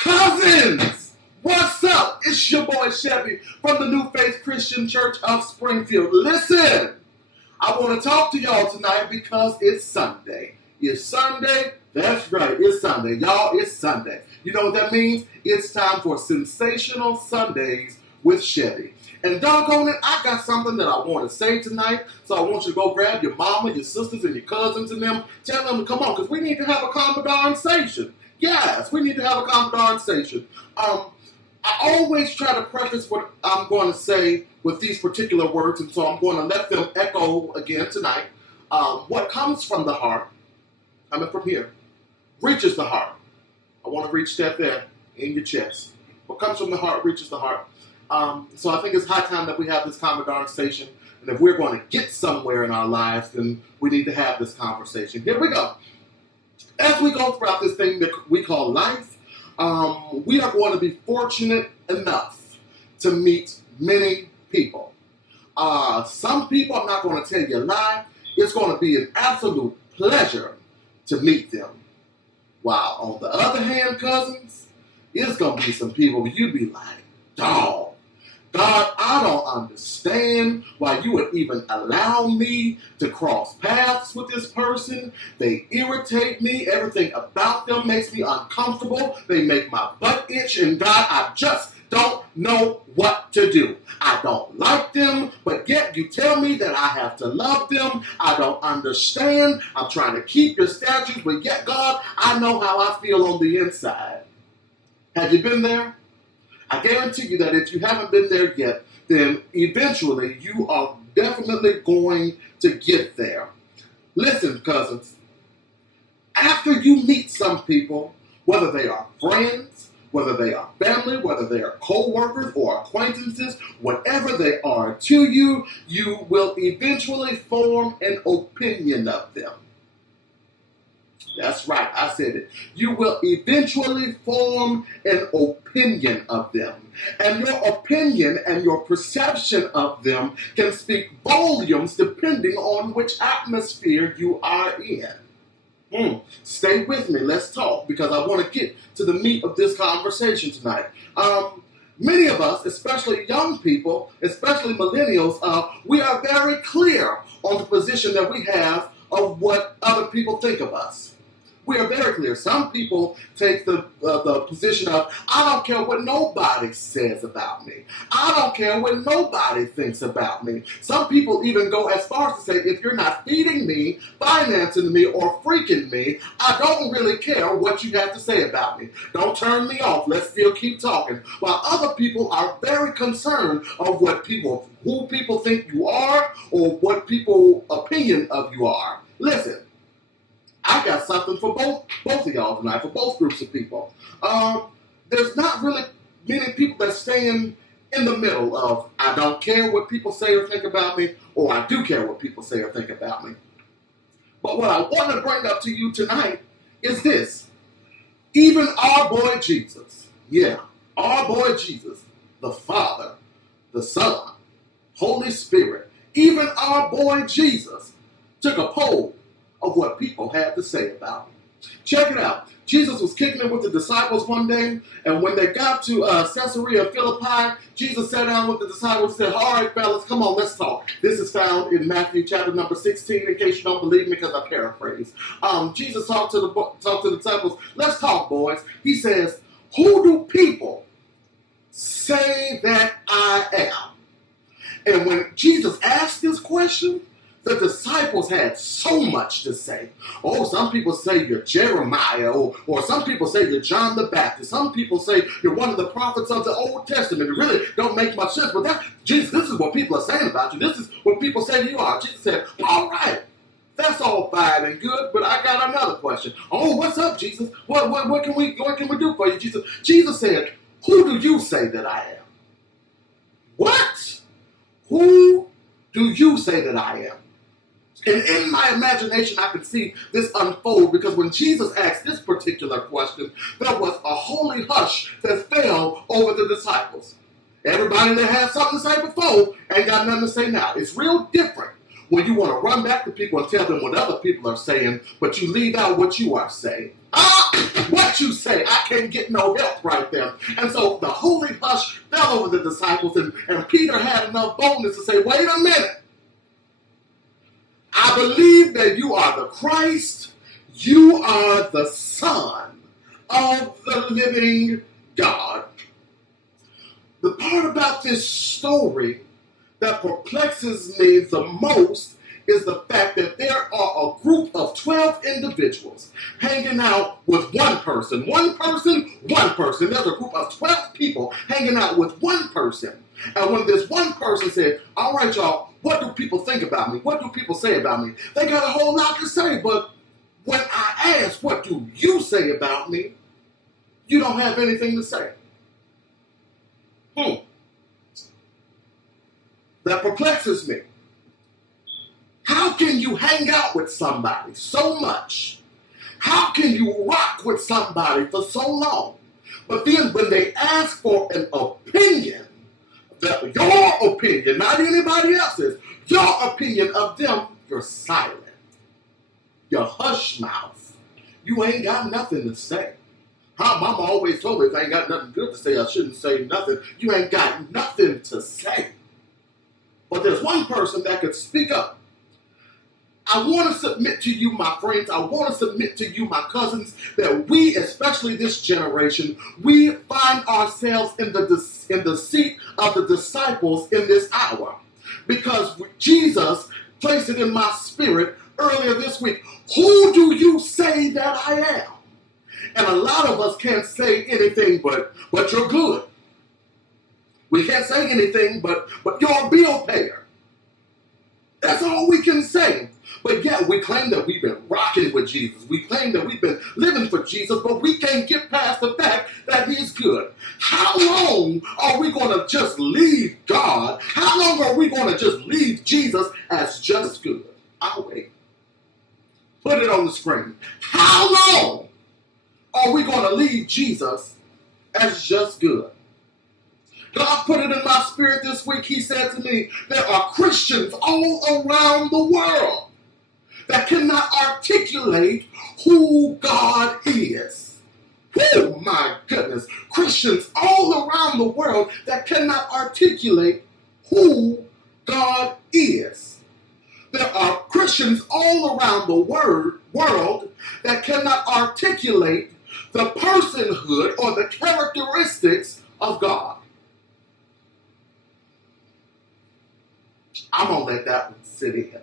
Cousins, what's up? It's your boy Chevy from the New Faith Christian Church of Springfield. Listen, I want to talk to y'all tonight because it's Sunday. It's Sunday. That's right. It's Sunday. Y'all, it's Sunday. You know what that means? It's time for Sensational Sundays with Chevy. And doggone it, I got something that I want to say tonight. So I want you to go grab your mama, your sisters, and your cousins and them. Tell them to come on, because we need to have a conversation. Yes, we need to have a conversation. I always try to preface what I'm going to say with these particular words, and so I'm going to let them echo again tonight. What comes from the heart, coming from here, reaches the heart. I want to reach that there in your chest. What comes from the heart reaches the heart. So I think it's high time that we have this conversation. And if we're going to get somewhere in our lives, then we need to have this conversation. Here we go. As we go throughout this thing that we call life, we are going to be fortunate enough to meet many people. Some people, I'm not going to tell you a lie, it's going to be an absolute pleasure to meet them. While on the other hand, cousins, it's going to be some people where you'd be like, dog, God, I don't understand why you would even allow me to cross paths with this person. They irritate me. Everything about them makes me uncomfortable. They make my butt itch. And God, I just don't know what to do. I don't like them, but yet you tell me that I have to love them. I don't understand. I'm trying to keep your statutes, but yet, God, I know how I feel on the inside. Have you been there? I guarantee you that if you haven't been there yet, then eventually you are definitely going to get there. Listen, cousins, after you meet some people, whether they are friends, whether they are family, whether they are co-workers or acquaintances, whatever they are to you, you will eventually form an opinion of them. That's right, I said it. You will eventually form an opinion of them. And your opinion and your perception of them can speak volumes depending on which atmosphere you are in. Stay with me, let's talk, because I want to get to the meat of this conversation tonight. Many of us, especially young people, especially millennials, we are very clear on the position that we have of what other people think of us. We are very clear. Some people take the position of, I don't care what nobody says about me. I don't care what nobody thinks about me. Some people even go as far as to say, if you're not feeding me, financing me, or freaking me, I don't really care what you have to say about me. Don't turn me off. Let's still keep talking. While other people are very concerned of who people think you are, or what people's opinion of you are. Listen. I got something for both of y'all tonight, for both groups of people. There's not really many people that stand in the middle of, I don't care what people say or think about me, or I do care what people say or think about me. But what I want to bring up to you tonight is this. Even our boy Jesus, our boy Jesus, the Father, the Son, Holy Spirit, even our boy Jesus took a poll of what people had to say about him. Check it out. Jesus was kicking it with the disciples one day, and when they got to Caesarea Philippi, Jesus sat down with the disciples and said, all right, fellas, come on, let's talk. This is found in Matthew chapter number 16, in case you don't believe me, because I paraphrase. Jesus talked to the disciples, let's talk, boys. He says, who do people say that I am? And when Jesus asked this question, the disciples had so much to say. Oh, some people say you're Jeremiah, or some people say you're John the Baptist. Some people say you're one of the prophets of the Old Testament. It really don't make much sense. But Jesus, this is what people are saying about you. This is what people say you are. Jesus said, all right, that's all fine and good, but I got another question. Oh, what's up, Jesus? What can we do for you, Jesus? Jesus said, who do you say that I am? What? Who do you say that I am? And in my imagination, I could see this unfold, because when Jesus asked this particular question, there was a holy hush that fell over the disciples. Everybody that had something to say before ain't got nothing to say now. It's real different when you want to run back to people and tell them what other people are saying, but you leave out what you are saying. What you say, I can't get no help right there. And so the holy hush fell over the disciples, and Peter had enough boldness to say, wait a minute. I believe that you are the Christ. You are the Son of the living God. The part about this story that perplexes me the most is the fact that there are a group of 12 individuals hanging out with one person. One person, one person. There's a group of 12 people hanging out with one person. And when this one person said, all right, y'all, what do people think about me? What do people say about me? They got a whole lot to say, but when I ask, what do you say about me? You don't have anything to say. That perplexes me. How can you hang out with somebody so much? How can you rock with somebody for so long? But then when they ask for an opinion, your opinion, not anybody else's, your opinion of them, you're silent. You're hush mouth. You ain't got nothing to say. How mama always told me if I ain't got nothing good to say, I shouldn't say nothing. You ain't got nothing to say. But there's one person that could speak up. I want to submit to you, my friends, I want to submit to you, my cousins, that we, especially this generation, we find ourselves in the seat of the disciples in this hour. Because Jesus placed it in my spirit earlier this week. Who do you say that I am? And a lot of us can't say anything but you're good. We can't say anything but you're a bill payer. That's all we can say. But yet we claim that we've been rocking with Jesus. We claim that we've been living for Jesus, but we can't get past the fact that he's good. How long are we going to just leave God? How long are we going to just leave Jesus as just good? I'll wait. Put it on the screen. How long are we going to leave Jesus as just good? God put it in my spirit this week. He said to me, there are Christians all around the world that cannot articulate who God is. Oh my goodness. Christians all around the world that cannot articulate who God is. There are Christians all around the world that cannot articulate the personhood or the characteristics of God. I'm going to let that one sit in.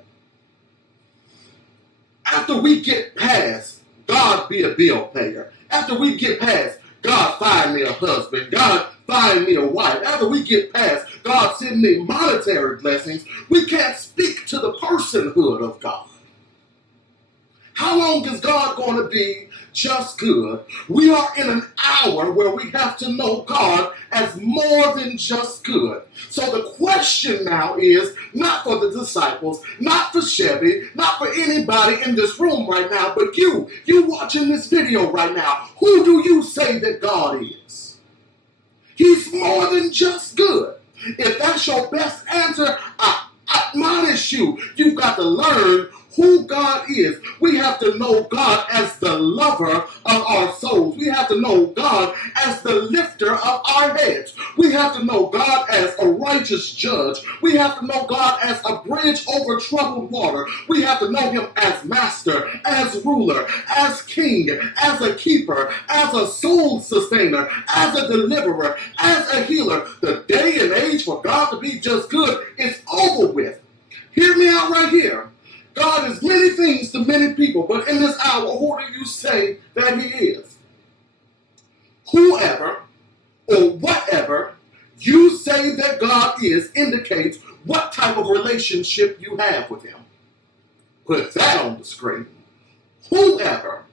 After we get past God be a bill payer, after we get past God find me a husband, God find me a wife, after we get past God send me monetary blessings, we can't speak to the personhood of God. How long is God going to be just good? We are in an hour where we have to know God as more than just good. So the question now is not for the disciples, not for Chevy, not for anybody in this room right now, but you watching this video right now. Who do you say that God is? He's more than just good. If that's your best answer, I admonish you. You've got to learn who God is. We have to know God as the lover of our souls. We have to know God as the lifter of our heads. We have to know God as a righteous judge. We have to know God as a bridge over troubled water. We have to know him as master, as ruler, as king, as a keeper, as a soul sustainer, as a deliverer, as a healer. The day and age for God to be just good is over with. Hear me out right here. God is many things to many people, but in this hour, who do you say that he is? Whoever or whatever you say that God is indicates what type of relationship you have with him. Put that on the screen. Whoever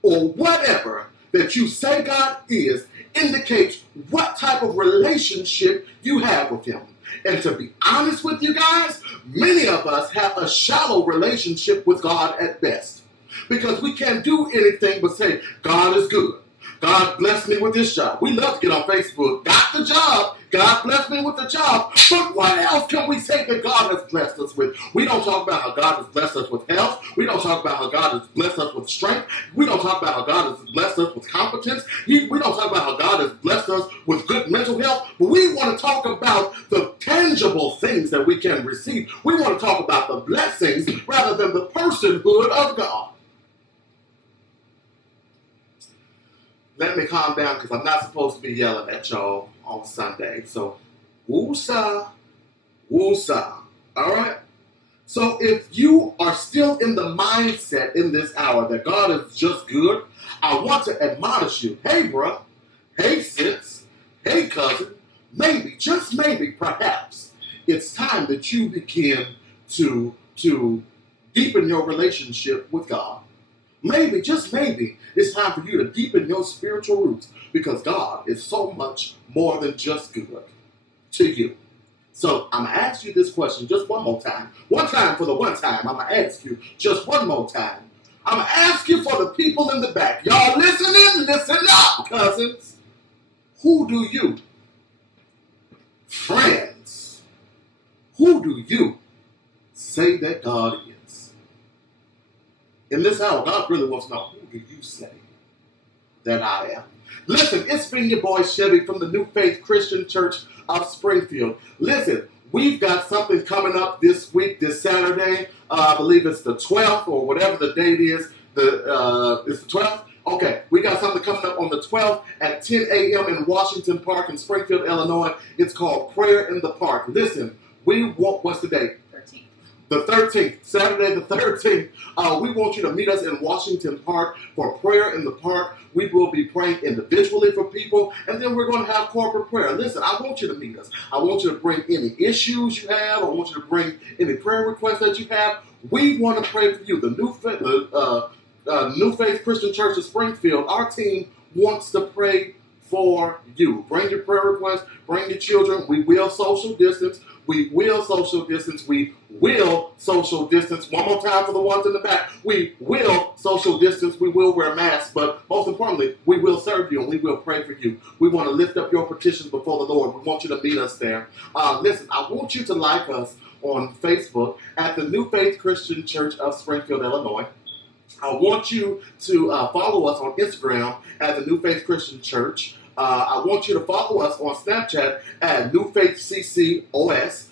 or whatever that you say God is indicates what type of relationship you have with him. And to be honest with you guys, many of us have a shallow relationship with God at best. Because we can't do anything but say, God is good. God bless me with this job. We love to get on Facebook. Got the job. God bless me with the job. But what else can we say that God has blessed us with? We don't talk about how God has blessed us with health. We don't talk about how God has blessed us with strength. We don't talk about how God has blessed us with competence. We don't talk about how God has blessed us with good mental health. But we want to talk about the tangible things that we can receive. We want to talk about the blessings rather than the personhood of God. Let me calm down because I'm not supposed to be yelling at y'all on Sunday. So, woosah, woosah. All right? So, if you are still in the mindset in this hour that God is just good, I want to admonish you. Hey, bruh. Hey, sis. Hey, cousin. Maybe, just maybe, perhaps, it's time that you begin to deepen your relationship with God. Maybe, just maybe, it's time for you to deepen your spiritual roots because God is so much more than just good to you. So I'm going to ask you this question just one more time. One time for the one time. I'm going to ask you just one more time. I'm going to ask you for the people in the back. Y'all listening? Listen up, cousins. Who do you, friends, who do you say that God is? In this hour, God really wants to know, who do you say that I am? Listen, it's been your boy Chevy from the New Faith Christian Church of Springfield. Listen, we've got something coming up this week, this Saturday. I believe it's the 12th or whatever the date is. It's the 12th? Okay, we got something coming up on the 12th at 10 a.m. in Washington Park in Springfield, Illinois. It's called Prayer in the Park. Listen, what's the date? The 13th, Saturday the 13th, we want you to meet us in Washington Park for Prayer in the Park. We will be praying individually for people, and then we're going to have corporate prayer. Listen, I want you to meet us. I want you to bring any issues you have. I want you to bring any prayer requests that you have. We want to pray for you. The New Faith Christian Church of Springfield, our team wants to pray for you. Bring your prayer requests. Bring your children. We will social distance. We will social distance. We will social distance. One more time for the ones in the back. We will social distance. We will wear masks. But most importantly, we will serve you and we will pray for you. We want to lift up your petitions before the Lord. We want you to meet us there. Listen, I want you to like us on Facebook at the New Faith Christian Church of Springfield, Illinois. I want you to follow us on Instagram at the New Faith Christian Church. I want you to follow us on Snapchat at New Faith CCOS.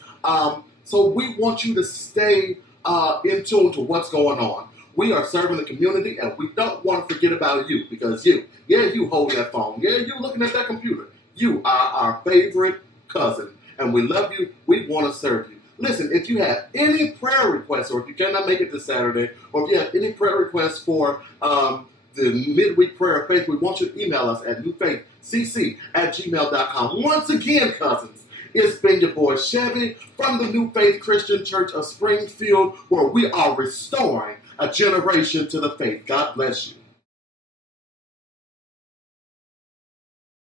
So we want you to stay in tune to what's going on. We are serving the community, and we don't want to forget about you because you hold that phone. Yeah, you looking at that computer. You are our favorite cousin, and we love you. We want to serve you. Listen, if you have any prayer requests, or if you cannot make it this Saturday, or if you have any prayer requests for the midweek prayer of faith, we want you to email us at newfaithcc@gmail.com. Once again, cousins, it's been your boy Chevy from the New Faith Christian Church of Springfield, where we are restoring a generation to the faith. God bless you.